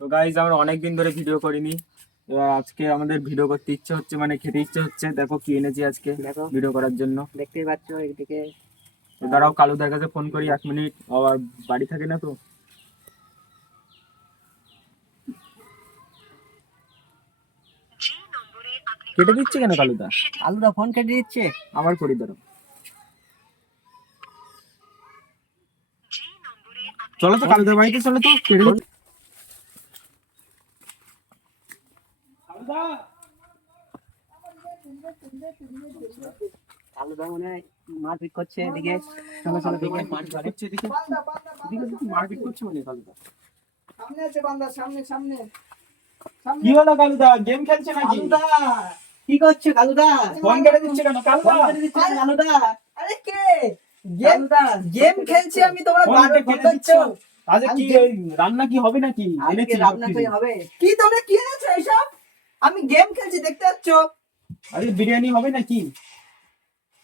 তো গাইজ আমরা অনেক দিন ধরে ভিডিও করিনি। এবার আজকে আমাদের ভিডিও করতে ইচ্ছে হচ্ছে মানে খেতে ইচ্ছে হচ্ছে। দেখো কি এনেছি আজকে দেখো। ভিডিও করার জন্য। দেখতেই পাচ্ছ এদিকে। তো দাঁড়াও কালুদার কাছে ফোন করি এক মিনিট আবার বাড়ি থাকে না তো? কেটে দিচ্ছে কেন কালুদা? আলুটা ফোন কেটে দিচ্ছে? আবার করি দাঁড়াও চলো তো কালুদার বাড়িতে চলো তো। কেটে দিচ্ছে। আলুটা মনে হয় মারপিট করছে এদিকে চলো চলো দেখে মারপিট করছে এদিকে। এদিকে মারপিট করছে মানে কালুদা। সামনে আছে বান্দা সামনে সামনে কি হলো কালুদা গেম খেলছে নাকি কি করছ কালুদা ফোন কেটে দিচ্ছে কেন কালুদা কেটে দিচ্ছে কালুদা আরে কে গেম গেম খেলছি আমি তোমরা আচ্ছা কি রান্না কি হবে নাকি এনেছি রান্না। হবে কি তোমরা কি এনেছো এসব আমি গেম খেলছি দেখতে পাচ্ছ? আরে বিরিয়ানি হবে নাকি?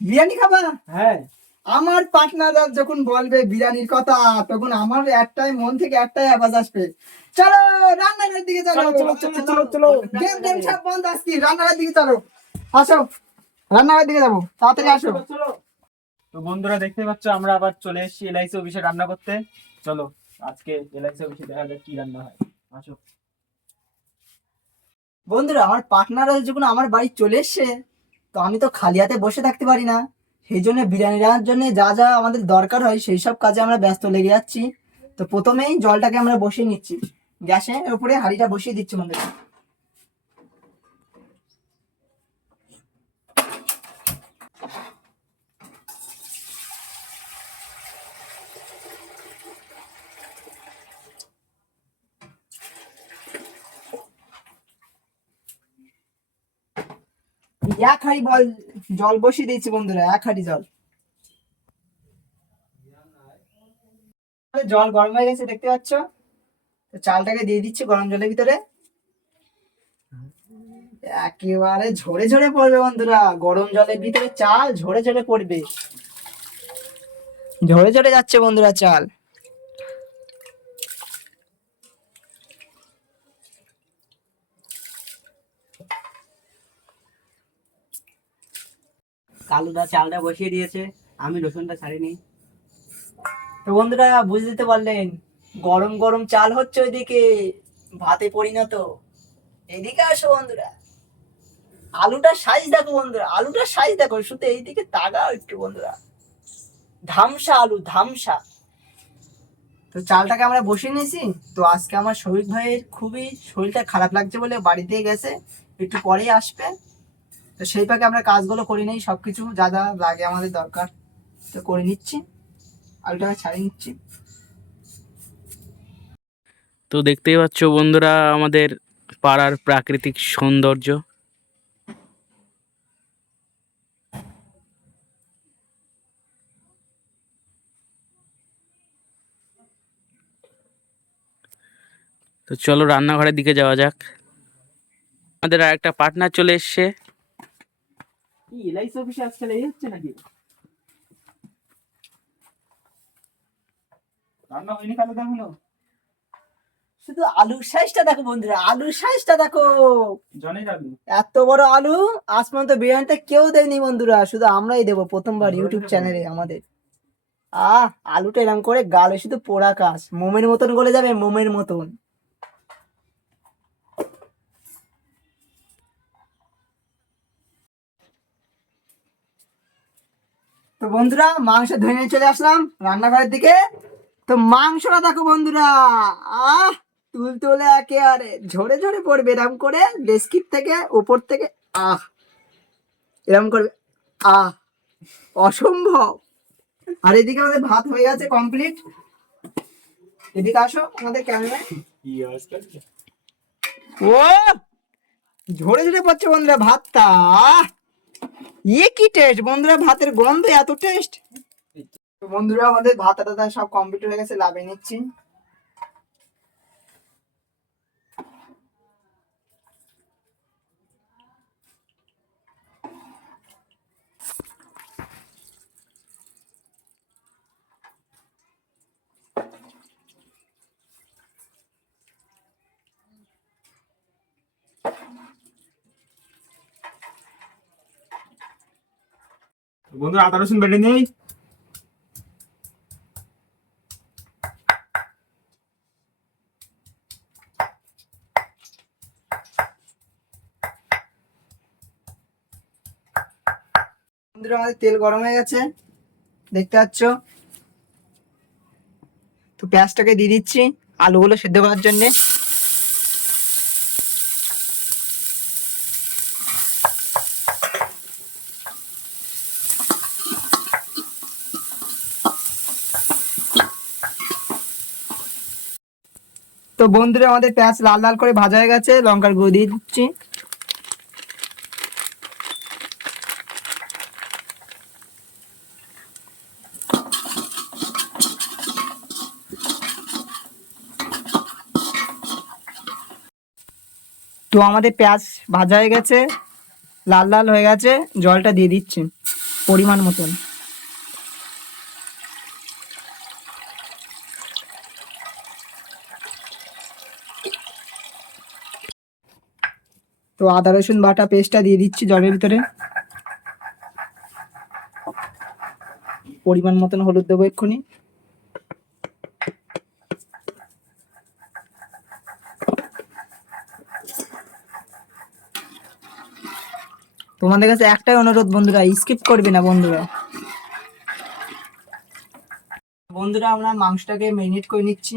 বিরিয়ানি খাবা? হ্যাঁ। আমার পার্টনাররা যখন বলবে বিরিয়ানির কথা তখন আমার একটাই মন থেকে একটাই আওয়াজ আসবে। চলো রান্নাঘরের দিকে চলো। চলো চলো চলো চলো গেম গেম সব বন্ধ আজকে রান্নাঘরের দিকে চলো। আসো রান্নাঘরের দিকে যাব। তাড়াতাড়ি আসো। চলো। তো বন্ধুরা দেখতে পাচ্ছ আমরা আবার চলে এসেছি এলআইসি অফিসে রান্না করতে। চলো আজকে এলআইসি অফিসে দেখা যাক কি রান্না হয়। আসো। বন্ধুরা, আমার পার্টনাররা যখন আমার বাড়ি চলে এসছে, তো আমি তো খালি হাতে বসে থাকতে পারি না। সেই জন্য বিরিয়ানি রান্নার জন্য যা যা আমাদের দরকার হয়, সেই সব কাজে আমরা ব্যস্ত লেগে যাচ্ছি। তো প্রথমেই জলটাকে আমরা বসিয়ে নিচ্ছি। গ্যাসের উপরে হাঁড়িটা বসিয়ে দিচ্ছি বন্ধুরা। এক হাঁড়ি বল, জল বসিয়ে দিয়েছি বন্ধুরা এক হাঁড়ি জল। জল গরম হয়ে গেছে, দেখতে পাচ্ছ? তো চালটাকে দিয়ে দিচ্ছি গরম জলের ভিতরে। একেবারে ঝরে ঝরে পড়বে বন্ধুরা, গরম জলের ভিতরে চাল ঝরে ঝরে পড়বে। ঝরে ঝরে যাচ্ছে বন্ধুরা চাল। কালুদা চালটা বসিয়ে দিয়েছে। আমি রসুনটা ছাড়িনি। তো বন্ধুরা, বুঝে দিতে পারলেন, গরম গরম চাল হচ্ছে ওইদিকে, ভাতে পরিণত। এদিকে আসো বন্ধুরা। আলুটা সাইজ দেখো বন্ধুরা, আলুটা সাইজ দেখো, শুধু এইদিকে তাকাও একটু বন্ধুরা। ধামসা আলু, ধামসা। তো চালটাকে আমরা বসিয়ে নিয়েছি। তো আজকে আমার শরীর ভাইয়ের খুবই শরীরটা খারাপ লাগছে বলে বাড়িতে গেছে। একটু পরেই আসবে। তো সেই পাকে আমরা কাজগুলো করি নেই, সবকিছু যা যা লাগে আমাদের দরকার। তো করে নিচ্ছি আলুটাকে ছাড়িয়ে নিচ্ছি। তো দেখতেই পাচ্ছ বন্ধুরা আমাদের পাড়ার প্রাকৃতিক সৌন্দর্য। তো চলো রান্নাঘরের দিকে যাওয়া যাক। আমাদের আর একটা পার্টনার চলে এসছে। কি অফিসে আজকাল এই হচ্ছে নাকি? রান্না হয়নি কালুদা এখনও? শুধু আলুর সাইজটা দেখো বন্ধুরা আলুর সাইজটা দেখো। জনের আলু? এত বড় আলু আজ পর্যন্ত বিরিয়ানিতে কেউ দেয়নি বন্ধুরা শুধু আমরাই দেবো প্রথমবার ইউটিউব চ্যানেলে আমাদের। আহ আলুটা এরকম করে গালে শুধু পোড়া কাজ মোমের মতন গলে যাবে মোমের মতন। তো বন্ধুরা মাংস ধুয়ে নিয়ে চলে আসলাম রান্নাঘরের দিকে। তো মাংসটা দেখো বন্ধুরা আহ তুল তুলে একেবারে ঝরে ঝরে পড়বে এরকম করে ডেস্কিপ থেকে উপর থেকে আহ এরকম করবে আহ অসম্ভব। আর এদিকে আমাদের ভাত হয়ে গেছে কমপ্লিট এদিকে আসো আমাদের ক্যামেরায় ও ঝরে ঝরে পড়ছে বন্ধুরা ভাতটা আহ! ইয়ে কি টেস্ট বন্ধুরা, ভাতের গন্ধ, এত টেস্ট বন্ধুরা, আমাদের ভাত টাতা সব কমপ্লিট গেছে, লাভে নিচ্ছি। বন্ধুরা আদা রসুন বেটে নেই। আমাদের তেল গরম হয়ে গেছে। দেখতে পাচ্ছ? তো পেঁয়াজটাকে দিয়ে দিচ্ছি, আলুগুলো সেদ্ধ করার জন্যে। বন্ধুরা, আমাদের পেঁয়াজ লাল লাল করে ভাজা হয়ে গেছে। লঙ্কার গুঁড়ো দিয়ে দিচ্ছি। তো আমাদের পেঁয়াজ ভাজা হয়ে গেছে, লাল লাল হয়ে গেছে। জলটা দিয়ে দিচ্ছি, পরিমাণ মতন। তো আদা, রসুন বাটা পেস্টটা দিয়ে দিচ্ছি জলের ভিতরে। পরিমাণ মতন হলুদ দেবো এক্ষুনি। তোমাদের কাছে একটাই অনুরোধ বন্ধুরা স্কিপ করবে না বন্ধুরা। বন্ধুরা, আমরা মাংসটাকে ম্যারিনেট করে নিচ্ছি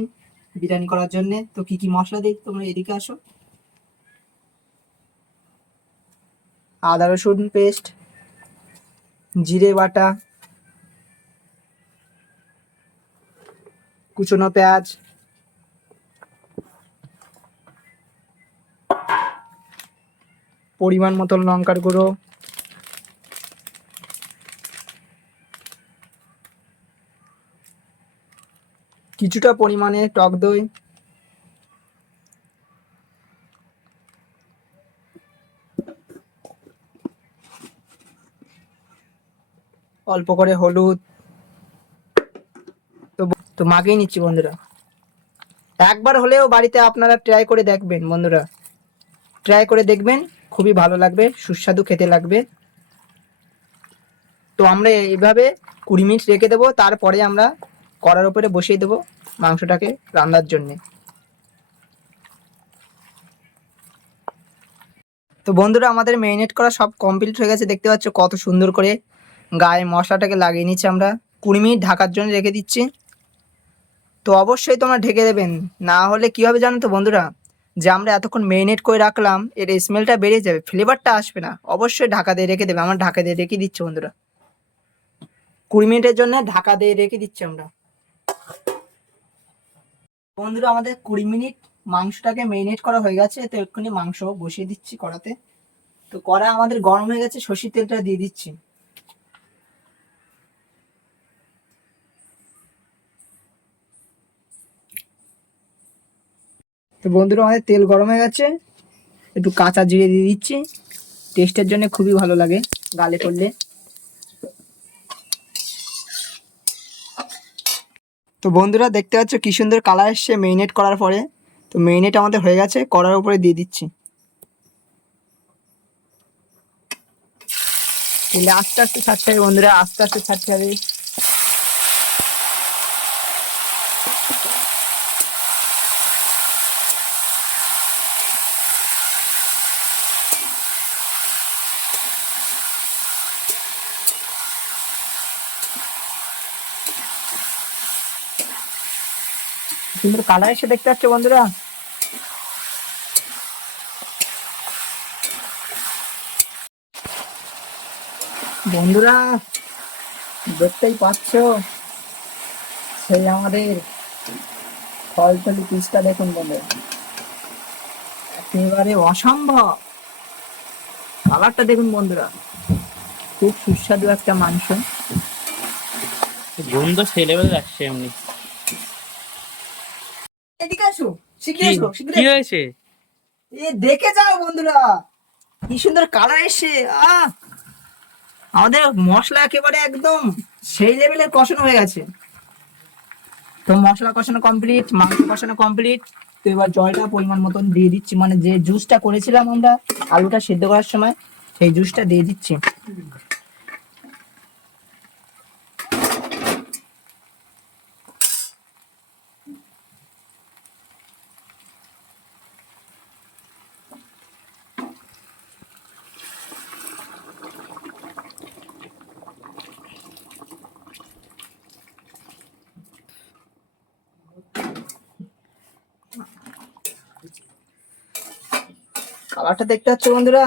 বিরিয়ানি করার জন্য। তো কি কি মশলা দিই? তোমরা এদিকে আসো। আদা রসুন পেস্ট জিরে বাটা, কুচনো পেঁয়াজ, পরিমাণ মতন লঙ্কার গুঁড়ো, কিছুটা পরিমাণে টক দই অল্প করে হলুদ। তো তো নিচ্ছি বন্ধুরা। একবার হলেও বাড়িতে আপনারা ট্রাই করে দেখবেন বন্ধুরা। ট্রাই করে দেখবেন, খুবই ভালো লাগবে, সুস্বাদু খেতে লাগবে। তো আমরা এইভাবে কুড়ি মিনিট রেখে দেবো, তারপরে আমরা কড়ার উপরে বসিয়ে দেবো মাংসটাকে রান্নার জন্যে। তো বন্ধুরা, আমাদের মেরিনেট করা সব কমপ্লিট হয়ে গেছে, দেখতে পাচ্ছ কত সুন্দর করে গায়ে মশলাটাকে লাগিয়ে নিচ্ছি আমরা। কুড়ি মিনিট ঢাকার জন্য রেখে দিচ্ছি। তো অবশ্যই তোমরা ঢেকে দেবেন। না হলে কী হবে জানো তো বন্ধুরা? যে আমরা এতক্ষণ মেরিনেট করে রাখলাম, এর স্মেলটা বেড়ে যাবে ফ্লেভারটা আসবে না। অবশ্যই ঢাকা দিয়ে রেখে দেবে। আমার ঢাকা দিয়ে রেখে দিচ্ছি বন্ধুরা। কুড়ি মিনিটের জন্য ঢাকা দিয়ে রেখে দিচ্ছি আমরা। বন্ধুরা, আমাদের কুড়ি মিনিট মাংসটাকে মেরিনেট করা হয়ে গেছে। তো এক্ষুনি মাংস বসিয়ে দিচ্ছি কড়াতে। তো কড়া আমাদের গরম হয়ে গেছে, সর্ষের তেলটা দিয়ে দিচ্ছি। তো বন্ধুরা, আমাদের তেল গরম হয়ে গেছে। একটু কাঁচা জিরে দিয়ে দিচ্ছি। টেস্টের জন্য খুবই ভালো লাগে গালে করলে তো বন্ধুরা, দেখতে পাচ্ছ কি সুন্দর কালার এসছে মেরিনেট করার পরে। তো মেরিনেট আমাদের হয়ে গেছে কড়ার উপরে দিয়ে দিচ্ছি। আস্তে আস্তে ছাড়তে হবে বন্ধুরা, আস্তে আস্তে ছাড়তে হবে। সুন্দর কালার এসে দেখতে পাচ্ছ বন্ধুরা। বন্ধুরা, দেখতেই পাচ্ছ? সেই আমাদের ফল ফলি পিসটা দেখুন বন্ধুরা। একেবারে অসম্ভব। কালারটা দেখুন বন্ধুরা। খুব সুস্বাদু একটা মাংস। গন্ধ সেই আসছে এমনি এদিকে আসো শিখে কি হয়েছে এ দেখে যাও বন্ধুরা কি সুন্দর কালার এসে আহ! আমাদের মশলা একেবারে একদম সেই লেভেলের কষানো হয়ে গেছে। তো মশলা কষানো কমপ্লিট মাংস কষানো কমপ্লিট তো এবার জলটা পরিমাণ মতন দিয়ে দিচ্ছি। মানে যে জুসটা করেছিলাম আমরা আলুটা সিদ্ধ করার সময় সেই জুসটা দিয়ে দিচ্ছি। কালারটা দেখতে পাচ্ছ বন্ধুরা?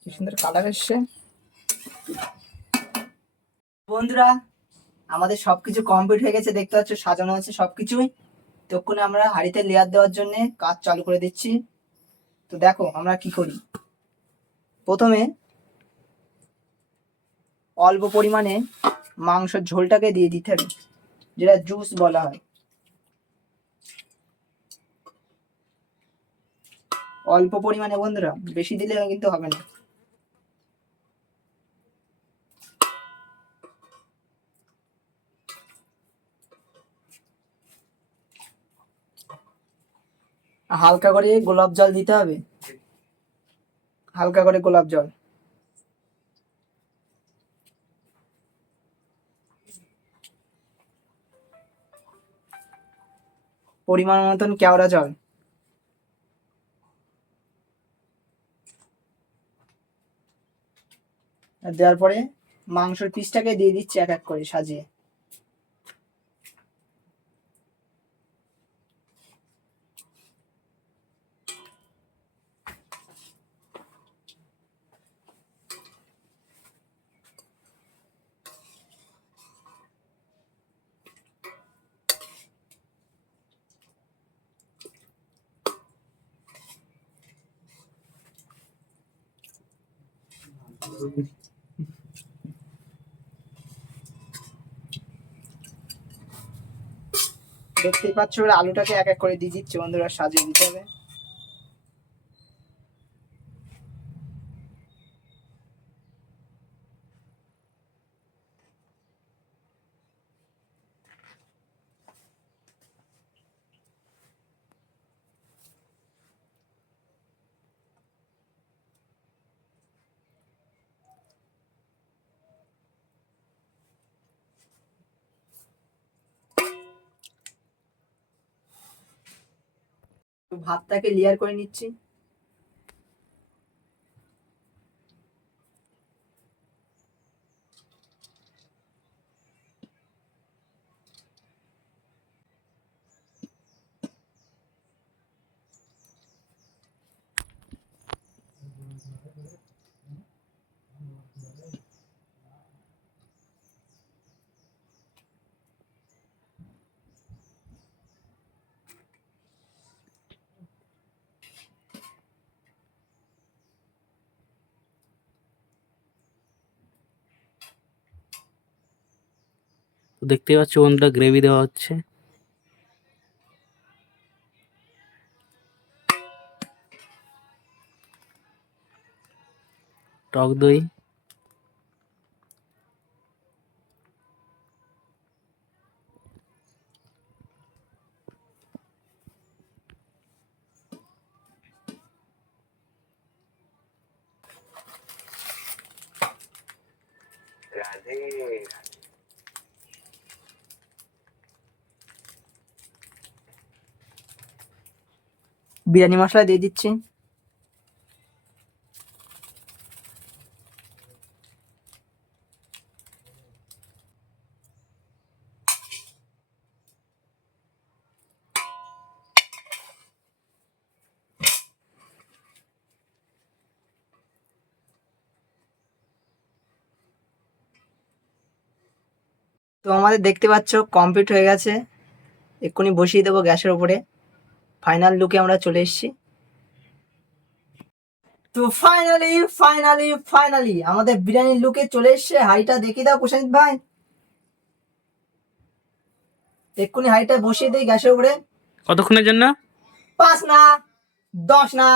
কি সুন্দর কালার এসছে। বন্ধুরা, আমাদের সবকিছু কমপ্লিট হয়ে গেছে, দেখতে পাচ্ছ, সাজানো আছে সবকিছুই। তখন আমরা হাঁড়িতে লেয়ার দেওয়ার জন্য কাজ চালু করে দিচ্ছি। তো দেখো, আমরা কি করি? প্রথমে অল্প পরিমাণে মাংসের ঝোলটাকে দিয়ে দিতে হবে, যেটা জুস বলা হয়। অল্প পরিমাণে বন্ধুরা, বেশি দিলে কিন্তু হবে না। হালকা করে গোলাপ জল দিতে হবে। হালকা করে গোলাপ জল। পরিমাণ মতন কেওড়া জল। দেওয়ার পরে মাংসের পিসটাকে দিয়ে দিচ্ছি এক এক করে সাজিয়ে। দেখতেই পাচ্ছ আলুটাকে এক এক করে দিয়ে দিচ্ছি বন্ধুরা সাজিয়ে দিতে হবে। ভাতটাকে লেয়ার করে নিচ্ছি। তো দেখতেই পাচ্ছ বন্ধুরা গ্রেভি দেওয়া হচ্ছে। টক দই। বিরিয়ানি মশলা দিয়ে দিচ্ছি। তো আমাদের দেখতে পাচ্ছ কমপ্লিট হয়ে গেছে। এক্ষুনি বসিয়ে দেবো গ্যাসের উপরে। ফাইনাল লুকে আমরা চলে এসেছি। তো ফাইনালি ফাইনালি ফাইনালি আমাদের বিরিয়ানির লুকে চলে এসছে। হাঁড়িটা দেখিয়ে দাও প্রশান্ত ভাই। এক্ষুনি হাঁড়িটা বসিয়ে দিই গ্যাসের উপরে। কতক্ষণের জন্য? পাঁচ না দশ না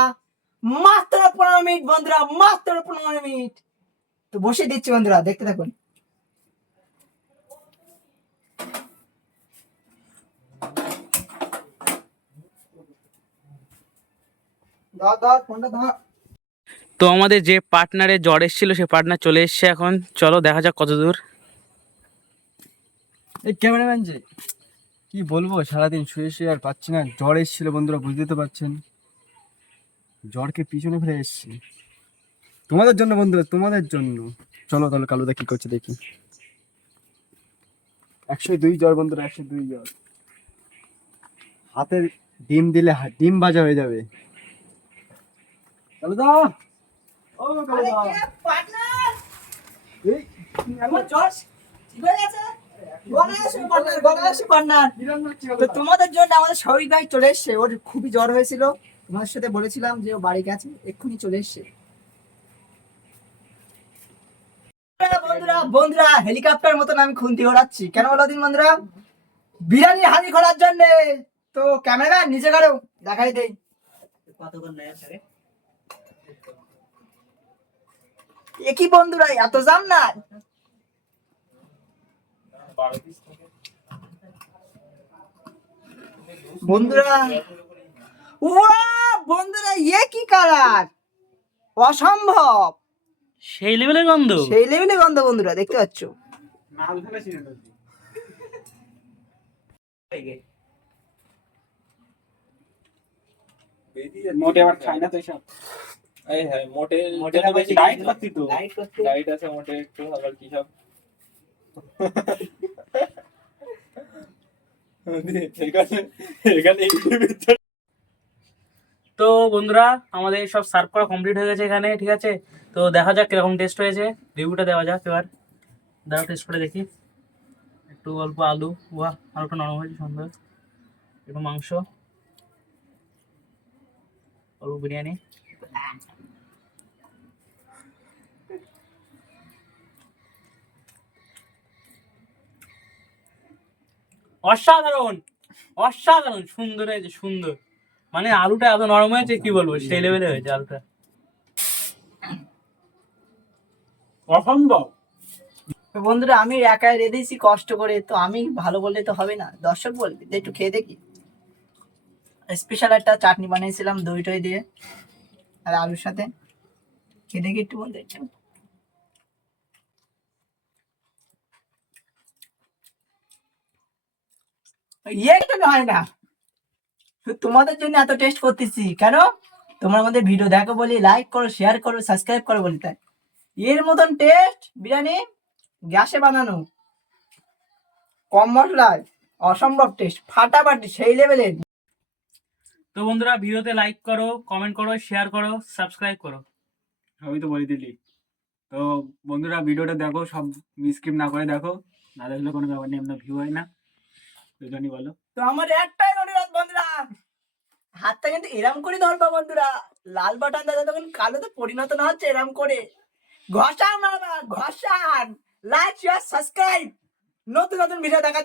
মাত্র পনেরো মিনিট বন্ধুরা মাত্র পনেরো মিনিট। তো বসিয়ে দিচ্ছি বন্ধুরা দেখতে থাকুন ধর ধর ফোনটা ধর তো আমাদের যে পার্টনারে জ্বর এসেছিল সে পার্টনার চলে এসছে এখন। চলো দেখা যাক কত দূর। এই ক্যামেরাম্যান যে কি বলব সারাদিন শুয়ে শুয়ে আর পাচ্ছি না। জ্বর এসেছিল বন্ধুরা বুঝতে তো পারছেন। জ্বরকে পিছনে ফেলে এসছি। তোমাদের জন্য বন্ধুরা তোমাদের জন্য। চলো তাহলে কালুদা কি করছে দেখি। একশো দুই জ্বর বন্ধুরা একশো দুই জ্বর। হাতে ডিম দিলে ডিম ভাজা হয়ে যাবে। কালুদা ও কালুদা এই তো তোমাদের জন্য আমাদের শরীর ভাই চলে এসছে। ওর খুবই জ্বর হয়েছিল। তোমার সাথে বলেছিলাম যে ও বাড়ি গেছে এক্ষুনি চলে এসছে। বন্ধুরা বন্ধুরা হেলিকপ্টার মতন আমি খুন্তি ওড়াচ্ছি কেন বলো দিন বন্ধুরা? বিরিয়ানি হানি করার জন্য। তো ক্যামেরা নিচে করো দেখাই দেই। এ কি বন্ধুরা এত জাম না বন্ধুরা ওয়া বন্ধুরা এ কি কালার? অসম্ভব। সেই লেভেলের গন্ধ। সেই লেভেলে গন্ধ বন্ধুরা দেখতে পাচ্ছ? মোটে আবার খাই না তো এসব এই হ্যাঁ মোটে মোটে জন্য করতি তো? লাইট আছে মোটে একটু আবার কি সব? তো বন্ধুরা আমাদের সব সার্ভ করা কমপ্লিট হয়ে গেছে এখানে ঠিক আছে? তো দেখা যাক কীরকম টেস্ট হয়েছে। রিভিউটা দেওয়া যাক এবার। দাঁড়াও টেস্ট করে দেখি। একটু অল্প আলু। ওয়া আলুটা নরম হয়েছে সুন্দর। একটু মাংস। অল্প বিরিয়ানি। অসাধারণ অসাধারণ সুন্দর হয়েছে সুন্দর। মানে আলুটা এত নরম হয়েছে কি বলব? সেই লেভেলে হয়েছে আলুটা। অসম্ভব। বন্ধুরা আমি একাই রেঁধেছি কষ্ট করে। তো আমি ভালো বললে তো হবে না। দর্শক বলবে তো একটু খেয়ে দেখি। স্পেশাল একটা চাটনি বানিয়েছিলাম দই টই দিয়ে আর আলুর সাথে। খেয়ে দেখি একটু বলতে ইয়ে হয় না? তোমাদের জন্য এত টেস্ট করতেছি। কেন? তোমরা আমাদের ভিডিও দেখো বলি লাইক করো শেয়ার করো সাবস্ক্রাইব করো বলি তাই। এর মতন টেস্ট বিরিয়ানি গ্যাসে বানানো। কম মশলায় অসম্ভব টেস্ট ফাটাফাটি সেই লেভেলের তো বন্ধুরা ভিডিওতে লাইক করো কমেন্ট করো শেয়ার করো সাবস্ক্রাইব করো। সবই তো বলে দিলি। তো বন্ধুরা ভিডিওটা দেখো সব স্কিপ না করে দেখো। না দেখলে কোনো ব্যাপার নেই এমন ভিউ হয় না। ওই বলো। তো আমার একটাই অনুরোধ বন্ধুরা, হাতটা কিন্তু এরম করে ধরবা বন্ধুরা। লাল বাটন দাদা তখন কালো তো পরিণত না হচ্ছে এরম করে। ঘষা মারবা ঘষান। লাইক শেয়ার সাবস্ক্রাইব নতুন নতুন ভিডিও দেখা